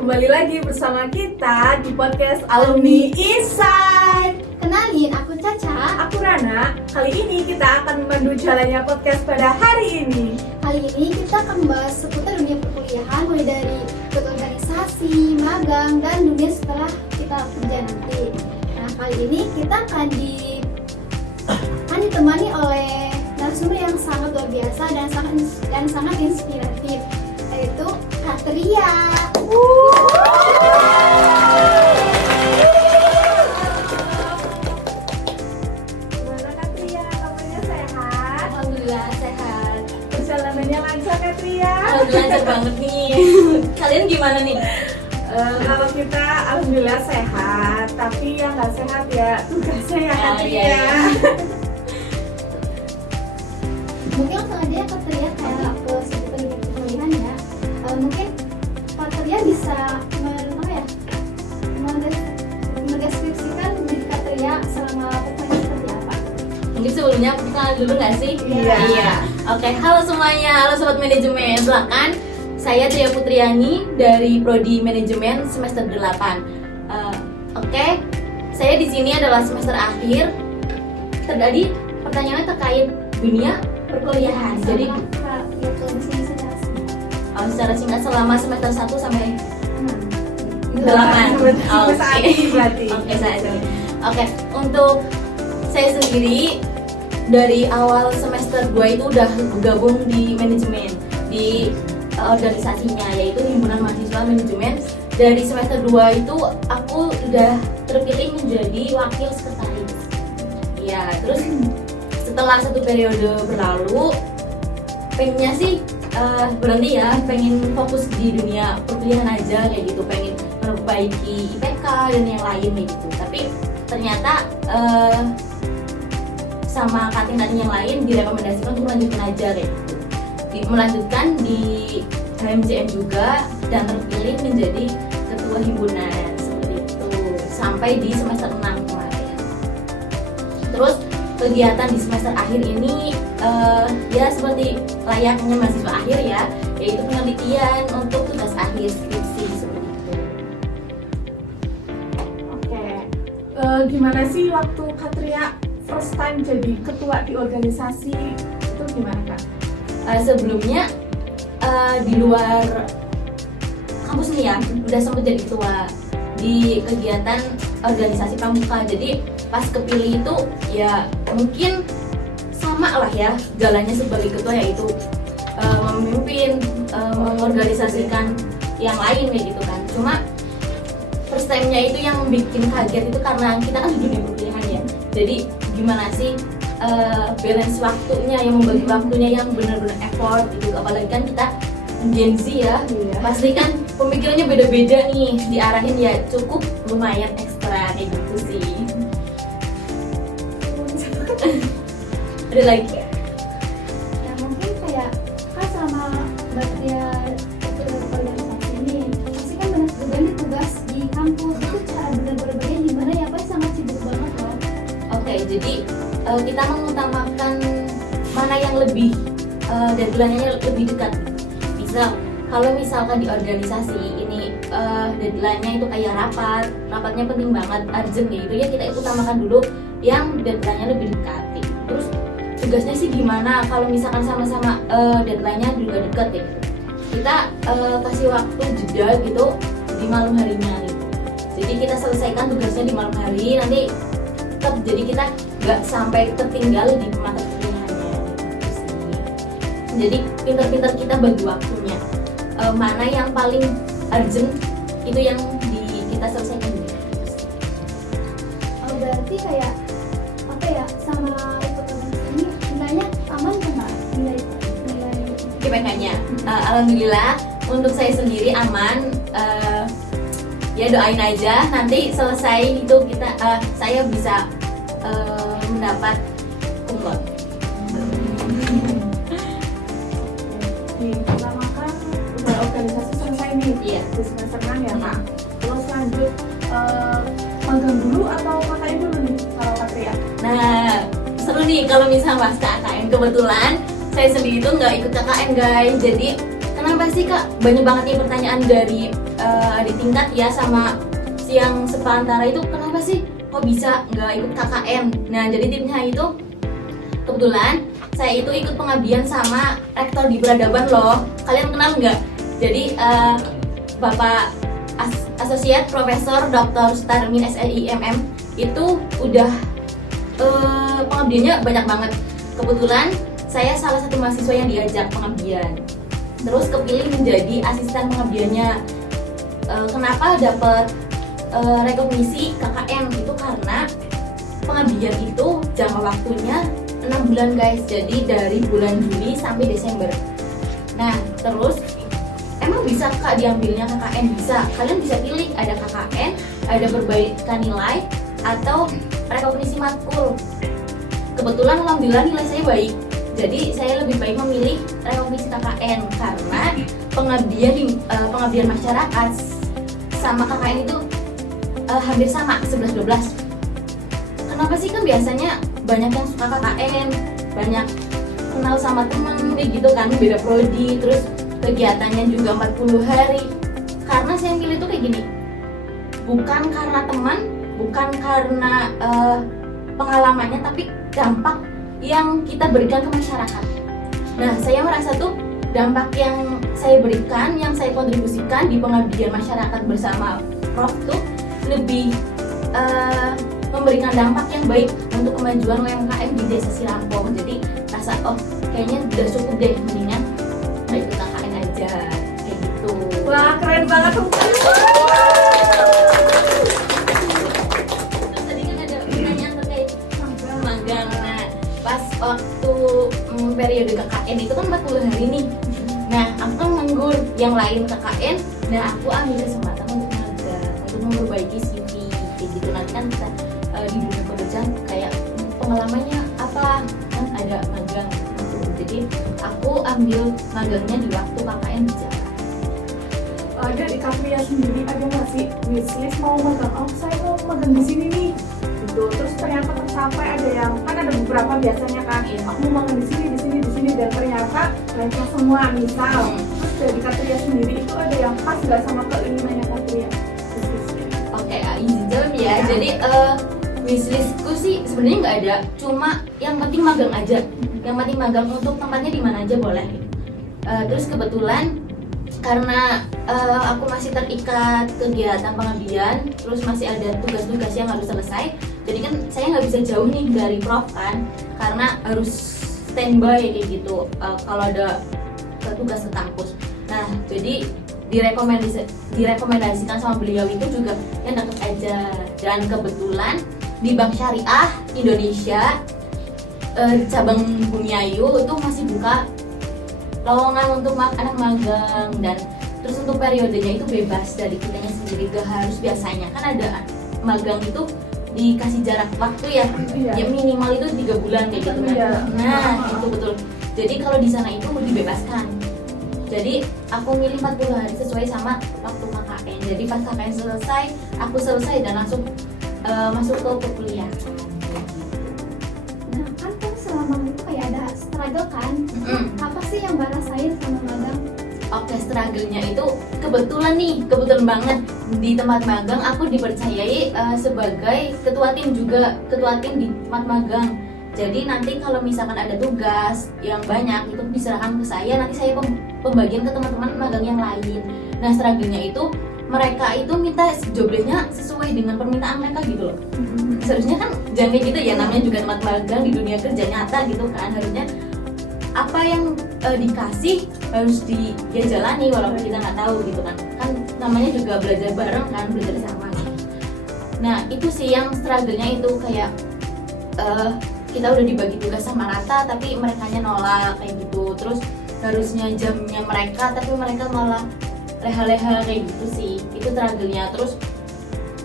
kembali lagi bersama kita di podcast Alumni Insight. Kenalin, aku Caca. Aku Rana. Kali ini kita akan memandu jalannya podcast pada hari ini. Kali ini kita akan membahas seputar dunia perkuliahan, mulai dari ikut organisasi, magang, dan dunia setelah kita kerja nanti. Nah, kali ini kita akan ditemani oleh narasumber yang sangat luar biasa dan sangat inspiratif, yaitu Katria. Gimana Katria? Kabarnya sehat? Alhamdulillah sehat. Perjalanannya lancar Katria? Alhamdulillah lancar banget nih. Kalian gimana nih? Kalau kita alhamdulillah sehat, tapi yang nggak sehat ya tugasnya ya Katria. Iya. Mungkin langsung aja Katria kayak ke seputar dunia perkuliahan ya. Mungkin Katria bisa mendeskripsikan diri Katria selama perkuliahan seperti apa? Mungkin sebelumnya aku kenal dulu nggak sih? Iya. Oke, halo semuanya, halo sobat manajemen. Silakan, saya Tia Putriani dari Prodi Manajemen semester 8. Oke, saya di sini adalah semester akhir. Tadi pertanyaannya terkait dunia perkuliahan. Jadi secara singkat selama semester 1 sampai 8. Saat ini berarti. Oke, saat ini. Oke, untuk saya sendiri dari awal semester 2 itu udah bergabung di manajemen di organisasinya, yaitu Himpunan Mahasiswa Manajemen. Dari semester 2 itu aku udah terpilih menjadi wakil sekretaris. Ya, terus setelah satu periode berlalu, pengennya sih berhenti ya, pengen fokus di dunia perkuliahan aja kayak gitu, pengen memperbaiki IPK dan yang lain kayak gitu. Tapi ternyata sama kating-kating yang lain direkomendasikan untuk melanjutkan aja kayak gitu. Melanjutkan di HMJM juga dan terpilih menjadi ketua himpunan seperti itu sampai di semester 6 kemarin. Terus kegiatan di semester akhir ini ya seperti layaknya mahasiswa akhir ya, yaitu penelitian untuk tugas akhir skripsi seperti itu. Oke. Gimana sih waktu Katria first time jadi ketua di organisasi itu gimana Kak? Sebelumnya di luar kampus nih ya udah sempat jadi ketua di kegiatan organisasi pramuka. Jadi pas kepilih itu ya mungkin sama lah ya jalannya sebagai ketua, yaitu memimpin mengorganisasikan yang lain kayak gitu kan. Cuma first time-nya itu yang bikin kaget itu karena kita kan di dunia perkuliahan ya. Jadi gimana sih balance waktunya, yang membagi waktunya yang benar-benar effort gitu. Apalagi kan kita Gen Z ya, pasti kan pemikirannya beda-beda nih, diarahin ya cukup lumayan ekstra kayak gitu sih. Ada lagi? Ya mungkin kayak kan sama Katria ikut organisasi ini, pasti kan banyak juga nih tugas di kampus. Itu cara berbagi gimana ya? Pasti sangat sibuk banget loh. Oke, jadi kita mengutamakan mana yang lebih deadline-nya lebih dekat. Kalau misalkan di organisasi ini deadline-nya itu kayak rapatnya penting banget, urgent gitu ya, kita utamakan dulu yang deadline-nya lebih dekat. Terus tugasnya sih gimana kalau misalkan sama-sama deadline-nya juga dekat ya, kita kasih waktu jeda gitu di malam harinya gitu. Jadi kita selesaikan tugasnya di malam hari, nanti tetap jadi kita nggak sampai tertinggal di mata kuliahnya gitu sih. Jadi pintar-pintar kita bagi waktunya, mana yang paling urgent itu yang kita selesaikan gitu. Oh, berarti kayak apa ya, sama ikut organisasi ini nilainya aman kan Mbak? Nilai IPK-nya alhamdulillah untuk saya sendiri aman. Ya doain aja nanti selesai itu saya bisa mendapat cum laude. Pertama kan udah organisasi selesai nih. Iya. Di semester 6 ya Kak. Terus lanjut magang dulu atau KKN dulu nih kalau Katria? Nah, seru nih kalau misalnya pas KKN. Kebetulan saya sendiri itu nggak ikut KKN guys. Jadi kenapa kenapa sih Kak banyak banget nih pertanyaan dari adik tingkat ya sama yang seantara itu, kenapa sih kok bisa nggak ikut KKN? Nah jadi tipsnya itu kebetulan saya itu ikut pengabdian sama rektor di peradaban loh. Kalian kenal nggak? Jadi Bapak Asosiat Profesor Dr. Sutarmin SIMM itu udah pengabdiannya banyak banget. Kebetulan saya salah satu mahasiswa yang diajak pengabdian. Terus kepilih menjadi asisten pengabdiannya. Kenapa dapat rekognisi KKN itu karena pengabdian itu jangka waktunya 6 bulan guys. Jadi dari bulan Juli sampai Desember. Nah terus emang bisa Kak diambilnya KKN? Bisa. Kalian bisa pilih ada KKN, ada perbaikan nilai, atau rekognisi matkul. Kebetulan alhamdulillah nilai saya baik. Jadi saya lebih baik memilih rekognisi KKN karena pengabdian masyarakat sama KKN itu hampir sama 11-12. Kenapa sih? Kan biasanya banyak yang suka KKN, banyak kenal sama teman gitu kan, beda prodi, terus kegiatannya juga 40 hari. Karena saya pilih itu kayak gini, bukan karena teman, bukan karena pengalamannya, tapi dampak yang kita berikan ke masyarakat. Nah, saya merasa tuh dampak yang saya berikan, yang saya kontribusikan di pengabdian masyarakat bersama Prof tuh lebih memberikan dampak yang baik untuk kemajuan UMKM di Desa Sirampong. Jadi rasa kayaknya udah cukup deh, mendingan ikut KKN aja kayak gitu. Wah keren banget tuh. Terus tadi kan ada pertanyaan terkait magang. Nah pas waktu periode KKN itu kan 40 hari nih. Nah aku kan nganggur, yang lain KKN. Nah aku ambil kesempatan untuk magang, untuk memperbaiki CV kayak gitu. Nanti kan kita di dunia pekerjaan kayak pengalamannya apa, kan ada magang gitu. Jadi aku ambil magangnya di waktu KKN berjalan. Dari Katria sendiri ada nggak sih wishlist mau magang? Oh saya mau magang di sini nih gitu. Terus ternyata tercapai, ada yang kan ada beberapa biasanya kan, aku mau magang di sini dan ternyata lancar semua misal. Terus dari Katria sendiri itu ada yang pas nggak sama keinginannya Katria? Oke, izin jawab ya. Jadi wishlistku sih sebenarnya nggak ada, cuma yang penting magang aja. Yang penting magang, untuk tempatnya di mana aja boleh. Terus kebetulan karena aku masih terikat kegiatan pengabdian, terus masih ada tugas-tugas yang harus selesai. Jadi kan saya nggak bisa jauh nih dari Prof kan, karena harus standby kayak gitu kalau ada tugas ke kampus. Nah jadi direkomendasikan sama beliau itu juga yang deket aja. Dan kebetulan di Bank Syariah Indonesia cabang Bumiayu itu masih buka lowongan untuk anak magang, dan terus untuk periodenya itu bebas dari kitanya sendiri, gak harus. Biasanya kan ada magang itu dikasih jarak waktu ya, ya minimal itu 3 bulan kayak gitu kan. Nah itu betul. Jadi kalau di sana itu dibebaskan. Jadi aku milih 40 hari sesuai sama waktu KKN. Jadi pas KKN selesai, aku selesai dan langsung masuk ke perkuliahan. Nah kan selama itu kayak ada struggle kan? Apa sih yang Mbak rasain sama magang? Oke, struggle-nya itu kebetulan banget di tempat magang aku dipercayai sebagai ketua tim di tempat magang. Jadi nanti kalau misalkan ada tugas yang banyak itu diserahkan ke saya, nanti saya pembagian ke teman-teman magang yang lain. Nah, struggle-nya itu mereka itu minta job desk-nya sesuai dengan permintaan mereka gitu loh. Seharusnya kan jangan kayak gitu ya, namanya juga tempat magang di dunia kerja nyata gitu kan. Harusnya apa yang dikasih harus dijalani walaupun kita nggak tahu gitu kan. Kan namanya juga belajar bareng kan, belajar sama gitu. Nah, itu sih yang struggle-nya itu kayak kita udah dibagi tugas sama rata tapi merekanya nolak kayak gitu. Terus harusnya jamnya mereka tapi mereka malah leha-leha kayak gitu sih. Itu struggle-nya. Terus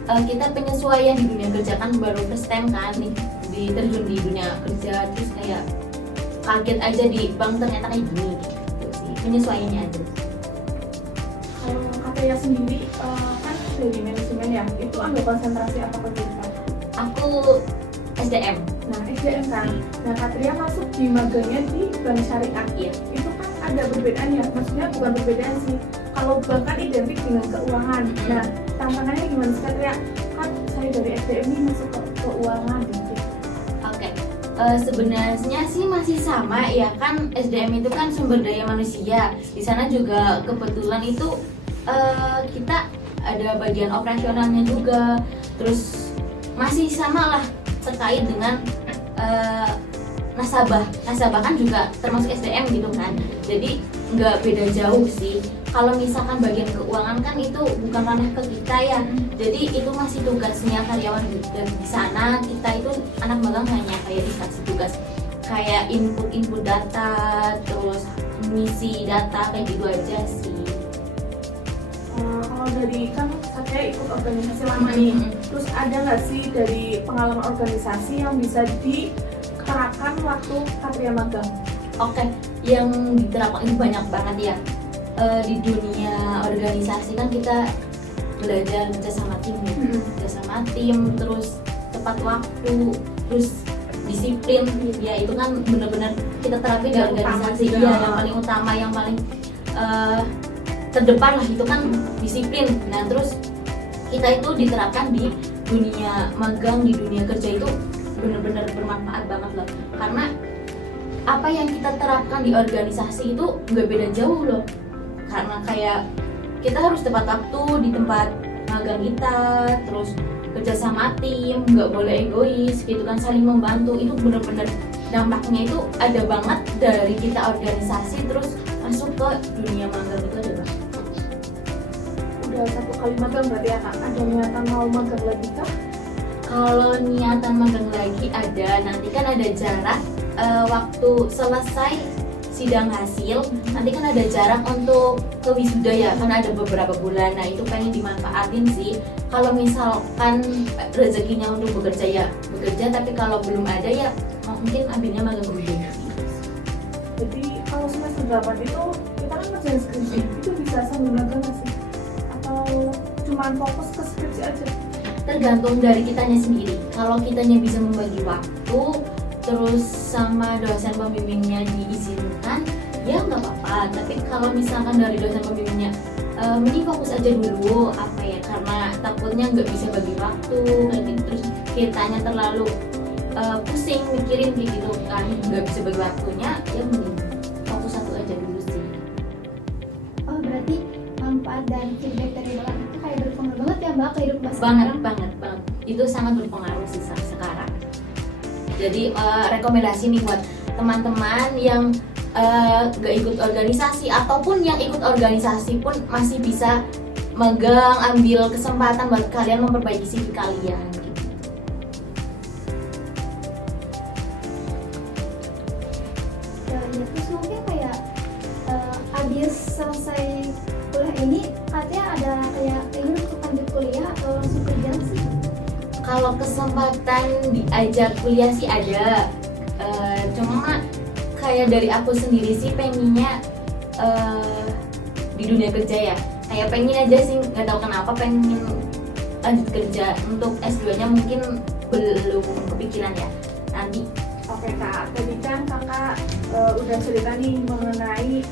kita penyesuaian di dunia kerja kan baru first time kan nih terjun di dunia kerja, terus kayak kaget aja di bank ternyata kayak gini gitu sih. Penyesuaiannya aja. Kalau Katria sendiri kan dari manajemen ya, itu ambil konsentrasi apa kegiatan? Aku SDM. Nah SDM kan. Nah Katria masuk di magangnya di Bank Syariah. Iya. Itu kan ada perbedaan ya, maksudnya bukan perbedaan sih. Kalau bank kan identik dengan keuangan. Nah, tantangannya gimana sih Satria? Kan saya dari SDM ini masuk ke keuangan gitu. Oke, sebenarnya sih masih sama ya kan, SDM itu kan sumber daya manusia. Di sana juga kebetulan itu kita ada bagian operasionalnya juga. Terus masih sama lah terkait dengan nasabah kan juga termasuk SDM gitu kan. Jadi nggak beda jauh sih. Kalau misalkan bagian keuangan kan itu bukan ranah ke kita ya. Jadi itu masih tugasnya karyawan juga di sana. Kita itu anak magang hanya kayak dikasih tugas kayak input data, terus mengisi data kayak gitu aja sih. Kalau dari kan saya ikut organisasi lama nih, terus ada nggak sih dari pengalaman organisasi yang bisa diterapkan waktu Satria magang? Oke, yang diterapkan itu banyak banget ya. Di dunia organisasi kan kita belajar kerja sama tim, terus tepat waktu, terus disiplin. Ya itu kan benar-benar kita terapin di organisasi. Iya, yang paling utama, yang paling terdepan lah itu kan disiplin. Nah terus kita itu diterapkan di dunia magang, di dunia kerja itu benar-benar bermanfaat banget loh. Karena apa yang kita terapkan di organisasi itu nggak beda jauh loh. Karena kayak kita harus tepat waktu di tempat magang kita, terus kerja sama tim, nggak boleh egois gitu kan, saling membantu. Itu benar-benar dampaknya itu ada banget dari kita organisasi terus masuk ke dunia magang itu ada banget. Udah 1 kali magang berarti ya Kak, ada niatan mau magang lagi kah? Kalau niatan magang lagi ada, nanti kan ada jarak waktu selesai sidang hasil, nanti kan ada jarak untuk ke wisuda ya, kan ada beberapa bulan. Nah itu pengen dimanfaatin sih. Kalau misalkan rezekinya untuk bekerja ya bekerja, tapi kalau belum ada ya mungkin ambilnya magang dulu. Jadi kalau semester 8 itu kita kan ngerjain skripsi, itu bisa sambil magang nggak sih? Atau cuma fokus ke skripsi aja? Tergantung dari kitanya sendiri. Kalau kitanya bisa membagi waktu, terus sama dosen pembimbingnya diizinkan, ya nggak apa-apa. Tapi kalau misalkan dari dosen pembimbingnya mending fokus aja dulu, apa ya, karena takutnya nggak bisa bagi waktu kayak gitu, terus kitanya terlalu pusing mikirin kayak gitu kan, nggak bisa bagi waktunya, ya mending fokus satu aja dulu sih. Oh berarti manfaat dan feedback dari dosen itu kayak berpengaruh banget ya Mbak ke hidup Mbak banget sekarang? banget itu sangat berpengaruh sih sekarang. Jadi rekomendasi nih buat teman-teman yang gak ikut organisasi ataupun yang ikut organisasi pun masih bisa magang, ambil kesempatan buat kalian memperbaiki CV kalian gitu. Ya, terus mungkin kayak abis selesai kuliah ini katanya ada kayak ingin untuk lanjut kuliah atau langsung kerja sih? Kalau kesempatan diajak kuliah sih ada, cuma kayak dari aku sendiri sih pengennya di dunia kerja ya, kayak pengen aja sih, nggak tahu kenapa pengen lanjut kerja. Untuk S2-nya mungkin belum kepikiran ya nanti. Oke Kak, tadi kan Kakak udah cerita nih mengenai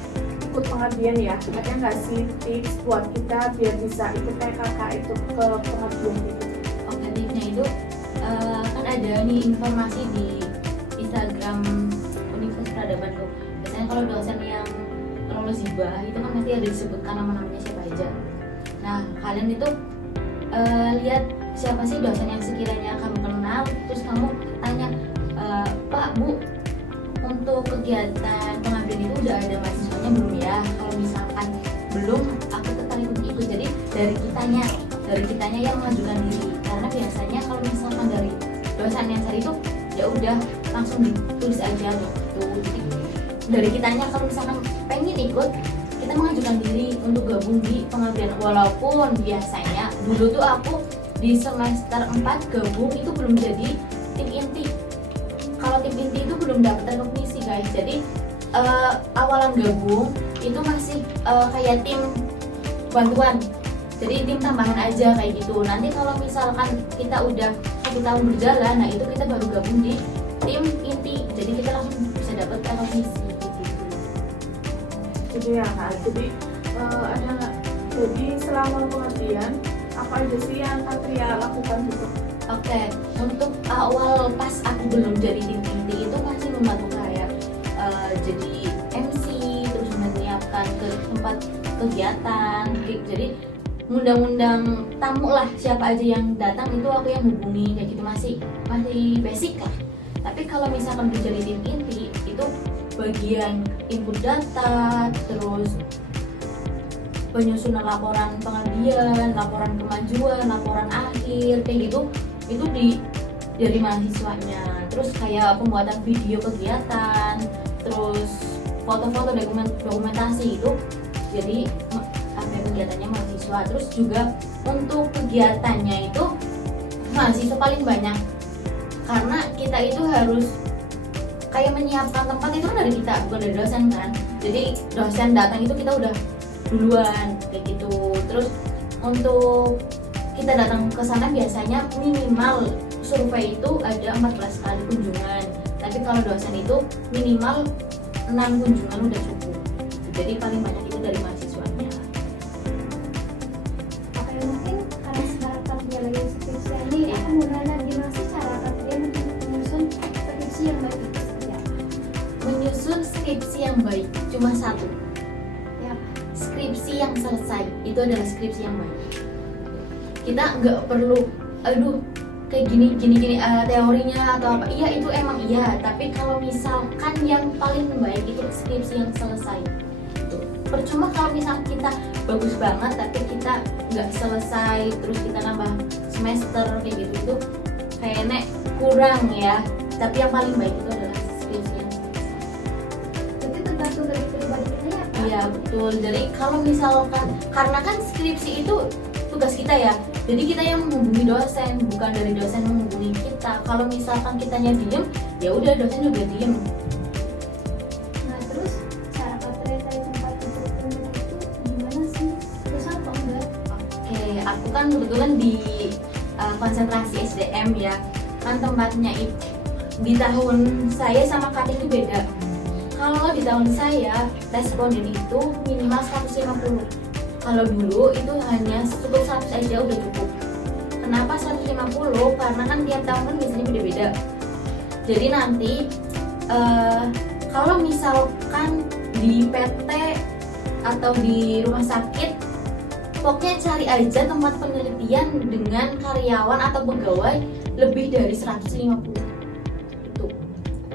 ikut pengabdian ya. Ada nggak sih tips buat kita biar bisa ikut PKK itu ke pengabdian gitu? Oke, tipsnya itu kan ada nih informasi di Instagram Universitas Peradaban tuh. Biasanya kalau dosen yang lulus hibah itu kan nanti ada disebutkan nama-namanya siapa aja. Nah kalian itu lihat siapa sih dosen yang sekiranya kamu kenal, terus kamu tanya, Pak, Bu, untuk kegiatan pengabdian itu udah ada mahasiswanya belum ya? Kalau misalkan belum, aku tertarik untuk ikut. Jadi dari kitanya yang mengajukan diri, karena biasanya kalau misalkan dari dosen yang cari itu ya udah langsung ditulis aja gitu. Jadi dari kitanya kalau misalkan pengen ikut, kita mengajukan diri untuk gabung di pengabdian. Walaupun biasanya dulu tuh aku di semester 4 gabung itu belum jadi tim inti. Kalau tim inti itu belum dapat rekognisi guys. Jadi awalan gabung itu masih kayak tim bantuan. Jadi tim tambahan aja kayak gitu. Nanti kalau misalkan kita udah 1 tahun berjalan, nah itu kita baru gabung di tim inti. Jadi kita langsung bisa dapat rekognisi gitu. gitu ya Kak. Jadi ada nggak, jadi selama pengabdian apa aja sih yang Katria lakukan gitu? Oke, untuk awal pas aku belum jadi tim inti itu masih membantu kayak jadi MC, terus menyiapkan ke tempat kegiatan, jadi ngundang-undang tamu lah, siapa aja yang datang itu aku yang hubungi kayak gitu, masih basic lah. Tapi kalau misalkan udah jadi tim inti itu bagian input data, terus penyusunan laporan pengabdian, laporan kemajuan, laporan akhir kayak gitu, itu dari mahasiswanya. Terus kayak pembuatan video kegiatan, terus foto-foto dokumentasi itu jadi ada kegiatannya mahasiswa. Terus juga untuk kegiatannya itu mahasiswa paling banyak, karena kita itu harus kayak menyiapkan tempat itu kan dari kita, bukan dari dosen kan. Jadi dosen datang itu kita udah duluan kayak gitu. Terus untuk kita datang ke sana biasanya minimal survei itu ada 14 kali kunjungan, tapi kalau dosen itu minimal 6 kunjungan udah cukup. Jadi paling banyak itu dari mahasiswanya. Oke, mungkin karena sekarang Katria lagi skripsi ini, aku mau nanya gimana sih cara Katria menyusun skripsi yang baik itu seperti apa? Menyusun skripsi yang baik cuma satu, Ya, skripsi yang selesai itu adalah skripsi yang baik. Kita nggak perlu kayak gini teorinya atau apa, iya itu emang iya, tapi kalau misalkan yang paling baik itu skripsi yang selesai. Itu percuma kalau misalkan kita bagus banget tapi kita nggak selesai, terus kita nambah semester kayak gitu, itu kayaknya kurang ya. Tapi yang paling baik itu adalah skripsi yang selesai. jadi tergantung dari pribadi kita ya, Kak? Iya betul. Jadi kalau misalkan, karena kan skripsi itu tugas kita ya, jadi kita yang menghubungi dosen, bukan dari dosen menghubungi kita. Kalau misalkan kitanya diem, ya udah dosen juga diem. Nah, terus cara Katria cari tempat untuk kuliah itu gimana sih? Susah atau enggak? Oke, aku kan kebetulan di konsentrasi SDM ya, kan tempatnya itu di tahun saya sama Kak itu beda. Kalau di tahun saya responden itu minimal 150. Kalau dulu itu hanya cukup 100 aja udah cukup. Kenapa 150? Karena kan tiap tahun kan biasanya beda-beda. Jadi nanti kalau misalkan di PT atau di rumah sakit, pokoknya cari aja tempat penelitian dengan karyawan atau pegawai lebih dari 150. Itu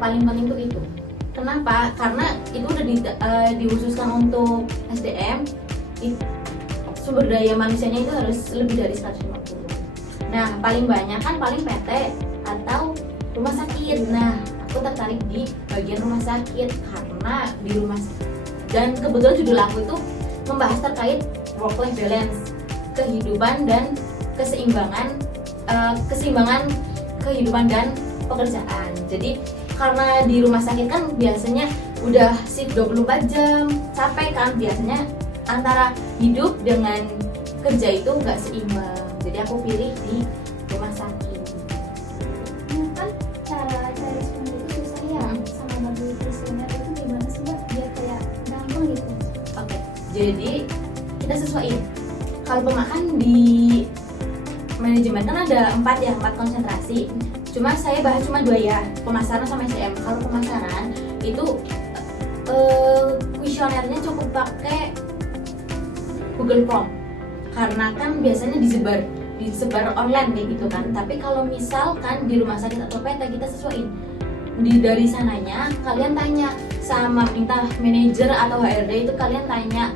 paling penting tuh itu. Kenapa? Karena itu udah dihususkan untuk SDM. Sumber daya manusianya itu harus lebih dari 150. Nah, paling banyak kan paling PT atau rumah sakit. Nah, aku tertarik di bagian rumah sakit karena di rumah sakit. Dan kebetulan judul aku itu membahas terkait work life balance, kehidupan dan keseimbangan kehidupan dan pekerjaan. Jadi karena di rumah sakit kan biasanya udah shift 24 jam, capek kan biasanya, antara hidup dengan kerja itu nggak seimbang. Jadi aku pilih di rumah sakit. Nah, kan cara cari sumber itu susah ya, sama bagi kuesioner itu gimana sih Mbak biar kayak gampang gitu? Oke, jadi kita sesuaiin. Kalau pemakan di manajemen kan ada 4 konsentrasi. Cuma saya bahas cuma 2 ya, pemasaran sama SDM. Kalau pemasaran itu kuesionernya cukup pakai Google Form, karena kan biasanya disebar online kayak gitu kan. Tapi kalau misalkan di rumah sakit atau PT kita sesuaiin. Dari sananya kalian tanya sama entah manajer atau HRD, itu kalian tanya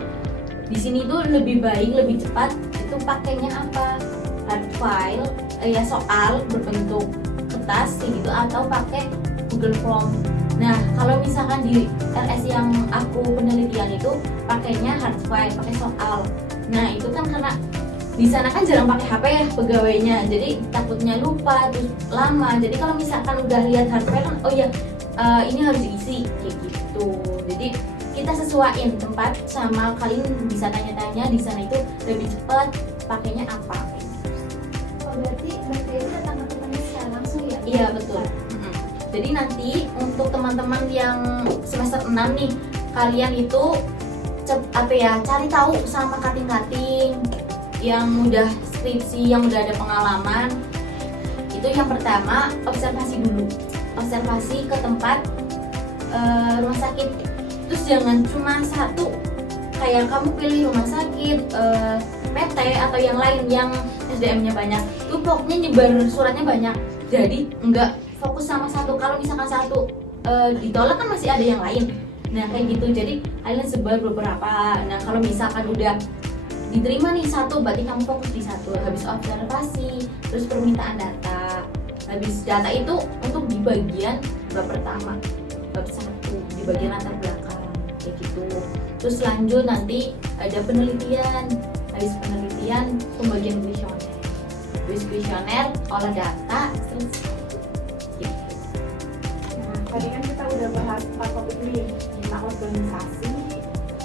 di sini tuh lebih baik, lebih cepat itu pakainya apa, hard file ya soal berbentuk kertas kayak gitu, atau pakai Google Form. Nah, kalau misalkan di RS yang aku penelitian itu pakainya hard file, pakai soal. Nah, itu kan karena di sana kan jarang pakai HP ya pegawainya, jadi takutnya lupa terus lama. Jadi kalau misalkan udah lihat hard file kan, oh ya ini harus diisi kayak gitu. Jadi kita sesuaiin tempat sama kalian bisa tanya-tanya di sana itu lebih cepat pakainya apa. Oh, berarti itu datang ke tempatnya secara langsung ya? Iya betul. Jadi nanti untuk teman-teman yang semester 6 nih, kalian itu cari tahu sama kating-kating yang udah skripsi, yang udah ada pengalaman. Itu yang pertama, observasi dulu, observasi ke tempat rumah sakit. Terus jangan cuma satu, kayak kamu pilih rumah sakit PT atau yang lain yang SDM-nya banyak, itu pokoknya nyebar suratnya banyak, jadi nggak fokus sama satu. Kalau misalkan satu ditolak kan masih ada yang lain. Nah kayak gitu, jadi kalian sebar beberapa. Nah kalau misalkan udah diterima nih satu, berarti kamu fokus di satu. Habis observasi, terus permintaan data. Habis data itu untuk di bagian bab pertama, bab 1, di bagian latar belakang kayak gitu. Terus lanjut nanti ada penelitian. Habis penelitian pembagian kuesioner. Habis kuesioner olah data, terus gitu. Nah, tadi kan kita udah bahas 4 topik nih, tentang organisasi,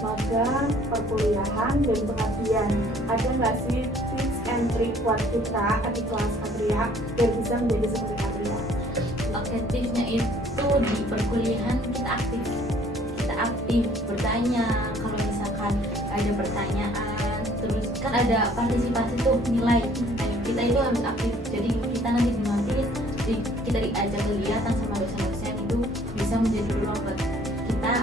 magang, perkuliahan, dan pengabdian. Ada nggak sih tips and trick buat kita adik kelas Katria biar bisa menjadi seperti Katria? Oke, tipsnya itu di perkuliahan kita aktif bertanya. Kalau misalkan ada pertanyaan, terus kan ada partisipasi tuh nilai. Nah, kita itu harus aktif. Jadi kita nanti dinotis, kita diajak kelihatan sama dosen-dosen, itu bisa menjadi peluang buat kita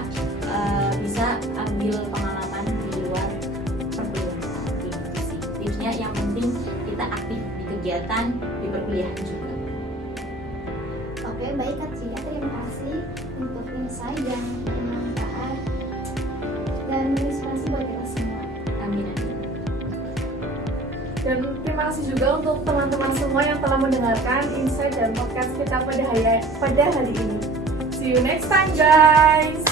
bisa ambil pengalaman di luar perkuliahan. Gitu sih. Tipsnya yang penting kita aktif di kegiatan di perkuliahan juga. Oke, baik Kak Cia, terima kasih untuk insight yang bermanfaat dan menginspirasi buat kita semua. Amin. Dan terima kasih juga untuk teman-teman semua yang telah mendengarkan insight dan podcast kita pada hari ini. See you next time guys.